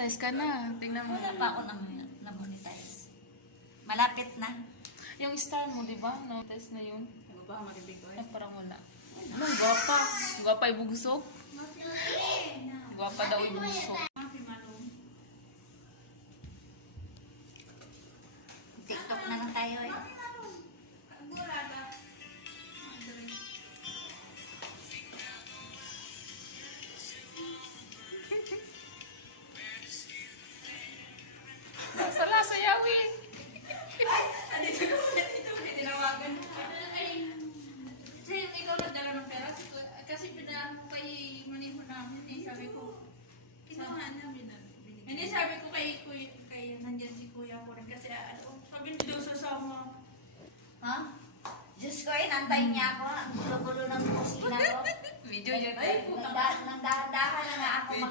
Mag-monetize ka na. Tingnan mo. Wala pa ako na-monetize. Malapit na. Yung star mo, di ba? Monetize na yun. Ano ba, maribig ko Ay, parang wala. Ano, gwapa. Gwapa yung bugsok. Gwapa daw yung bugsok.